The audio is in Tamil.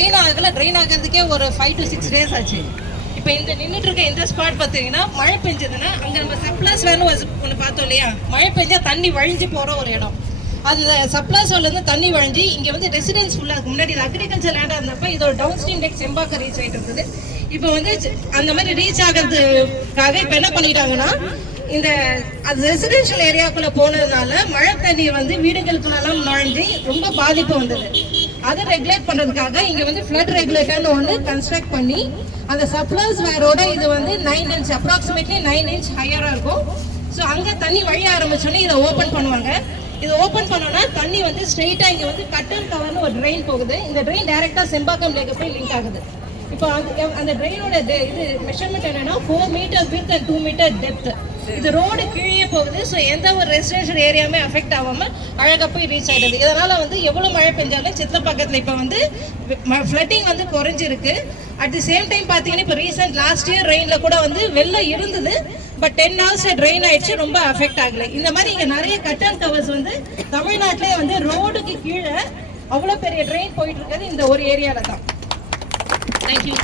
ட்ரெயின் ஆகிறதுக்கே ஒரு 5 to 6 days ஆச்சு. இப்போ இந்த நின்றுட்டு இருக்க இந்த ஸ்பாட் பார்த்தீங்கன்னா மழை பெஞ்சதுன்னா அங்கே நம்ம சப்ளாஸ் வேணும் ஒன்று பார்த்தோம் இல்லையா, மழை பெஞ்சா தண்ணி வழிஞ்சு போகிற ஒரு இடம். அந்த சப்ளாஸ்லேருந்து தண்ணி வழிஞ்சு இங்கே வந்து ரெசிடென்ஸ் ஃபுல்லாக இருக்கு. முன்னாடி இது அக்ரிகல்ச்சர் லேண்டாக இருந்தப்போ இதோட டவுன் ஸ்ட்ரீம் டெக் செம்பாக்க ரீச் ஆகிட்டு இருக்குது. இப்போ வந்து அந்த மாதிரி ரீச் ஆகிறதுக்காக இப்போ என்ன பண்ணிட்டாங்கன்னா, இந்த அது ரெசிடென்ஷியல் ஏரியாக்குள்ளே போனதுனால மழை தண்ணீர் வந்து வீடுகளுக்குள்ளெல்லாம் நுழைஞ்சு ரொம்ப பாதிப்பு வந்தது. அதை ரெகுலேட் பண்ணுறதுக்காக இங்கே வந்து ஃப்ளட் ரெகுலேட்டர்னு ஒன்று கன்ஸ்ட்ரக்ட் பண்ணி அந்த சப்ளாஸ் வேரோட இது வந்து 9 inch அப்ராக்சிமேட்லி 9 inch ஹையராக இருக்கும். ஸோ அங்கே தண்ணி வழிய ஆரம்பிச்சோன்னே இதை ஓப்பன் பண்ணுவாங்க. இது ஓப்பன் பண்ணோன்னா தண்ணி வந்து ஸ்ட்ரெயிட்டாக இங்கே வந்து கட்டன் கவர்னு ஒரு ட்ரெயின் போகுது. இந்த ட்ரெயின் டைரெக்டாக செம்பாக்கம் லேக்கு போய் லிங்க் ஆகுது. இப்போ அந்த ட்ரெயினோட இது மெஷர்மெண்ட் என்னன்னா 4 meter width and 2 meter depth. இது ரோடு கீழே போகுது. ஸோ எந்த ஒரு ரெசிடென்ஷியல் ஏரியாவுமே அஃபெக்ட் ஆகாமல் அழகாக போய் ரீச் ஆகிடுது. இதனால் வந்து எவ்வளோ மழை பெஞ்சாலும் சித்திரப்பக்கத்தில் இப்போ வந்து ஃப்ளட்டிங் வந்து குறைஞ்சிருக்கு. அட் தி சேம் டைம் பார்த்தீங்கன்னா இப்போ ரீசெண்ட் லாஸ்ட் இயர் ரெயினில் கூட வந்து வெள்ளம் இருந்தது. பட் 10 hours ட்ரெயின் ஆயிடுச்சு, ரொம்ப அஃபெக்ட் ஆகலை. இந்த மாதிரி இங்கே நிறைய கட் அண்ட் கவர்ஸ் வந்து தமிழ்நாட்டிலே வந்து ரோடுக்கு கீழே அவ்வளோ பெரிய ட்ரெயின் போயிட்டு இருக்கிறது இந்த ஒரு ஏரியாவில் தான். தேங்க்யூ.